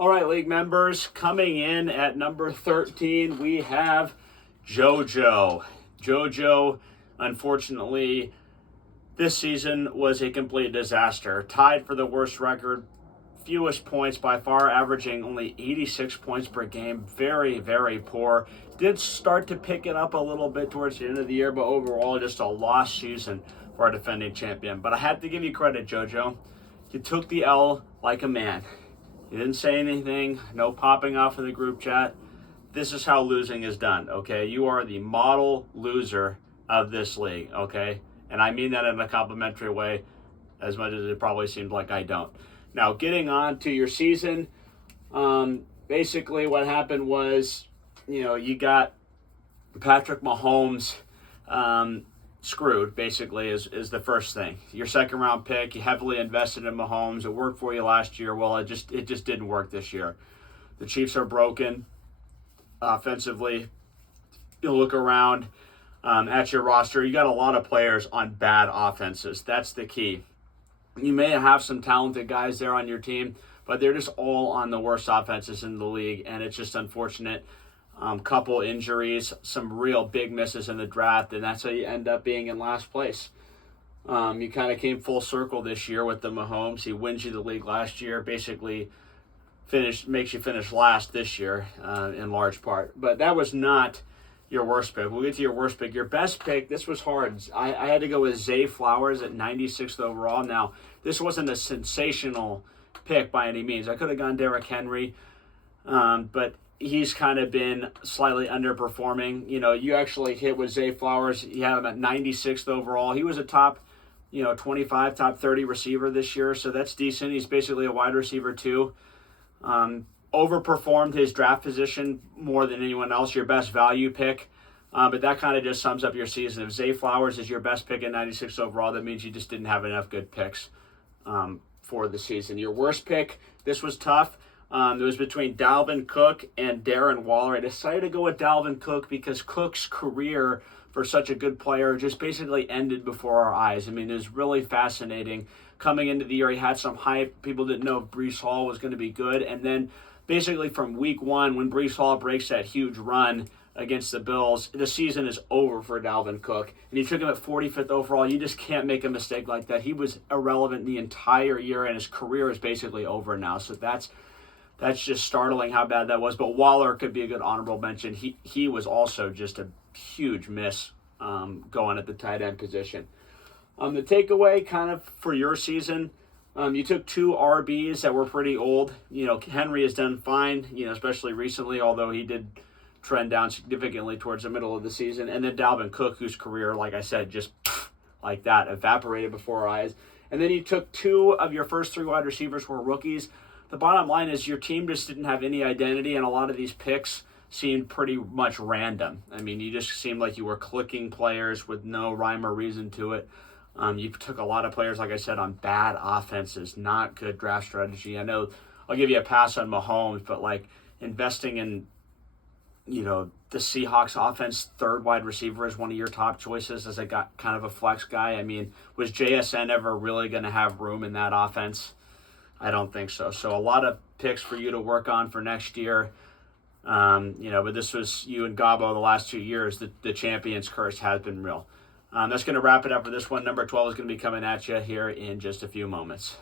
All right, league members, coming in at number 13, we have JoJo. JoJo, unfortunately, this season was a complete disaster. Tied for the worst record, fewest points by far, averaging only 86 points per game. Very, very poor. Did start to pick it up a little bit towards the end of the year, but overall just a lost season for our defending champion. But I have to give you credit, JoJo. You took the L like a man. You didn't say anything, no popping off in the group chat. This is how losing is done, okay? You are the model loser of this league, okay? And I mean that in a complimentary way, as much as it probably seems like I don't. Now, getting on to your season, basically what happened was, you got Patrick Mahomes screwed, basically, is the first thing. Your second round pick, you heavily invested in Mahomes. It worked for you last year. Well, it just didn't work this year. The Chiefs are broken offensively. You look around at your roster, you got a lot of players on bad offenses. That's the key. You may have some talented guys there on your team, but they're just all on the worst offenses in the league, and it's just unfortunate. Couple injuries, some real big misses in the draft, and that's how you end up being in last place. You kind of came full circle this year with the Mahomes. He wins you the league last year, basically makes you finish last this year in large part. But that was not your worst pick. We'll get to your worst pick. Your best pick, this was hard. I had to go with Zay Flowers at 96th overall. Now, this wasn't a sensational pick by any means. I could have gone Derrick Henry, but he's kind of been slightly underperforming. You actually hit with Zay Flowers. You had him at 96th overall. He was a top, 25, top 30 receiver this year, so that's decent. He's basically a wide receiver too. Overperformed his draft position more than anyone else. Your best value pick. But that kind of just sums up your season. If Zay Flowers is your best pick at 96 overall, that means you just didn't have enough good picks for the season. Your worst pick, this was tough. It was between Dalvin Cook and Darren Waller. I decided to go with Dalvin Cook because Cook's career for such a good player just basically ended before our eyes. I mean, it was really fascinating. Coming into the year, he had some hype. People didn't know if Breece Hall was going to be good. And then basically from week one, when Breece Hall breaks that huge run against the Bills, the season is over for Dalvin Cook. And you took him at 45th overall. You just can't make a mistake like that. He was irrelevant the entire year, and his career is basically over now. So that's just startling how bad that was. But Waller could be a good honorable mention. He was also just a huge miss going at the tight end position. The takeaway kind of for your season, you took two RBs that were pretty old. Henry has done fine, especially recently, although he did trend down significantly towards the middle of the season. And then Dalvin Cook, whose career, like I said, just like that, evaporated before our eyes. And then you took two of your first three wide receivers were rookies. The bottom line is your team just didn't have any identity, and a lot of these picks seemed pretty much random. I mean, you just seemed like you were clicking players with no rhyme or reason to it. You took a lot of players, like I said, on bad offenses, not good draft strategy. I know I'll give you a pass on Mahomes, but like investing in, the Seahawks offense, third wide receiver is one of your top choices as kind of a flex guy. I mean, was JSN ever really going to have room in that offense? I don't think so. So a lot of picks for you to work on for next year. But this was you and Gabo the last 2 years. The champions curse has been real. That's going to wrap it up for this one. Number 12 is going to be coming at you here in just a few moments.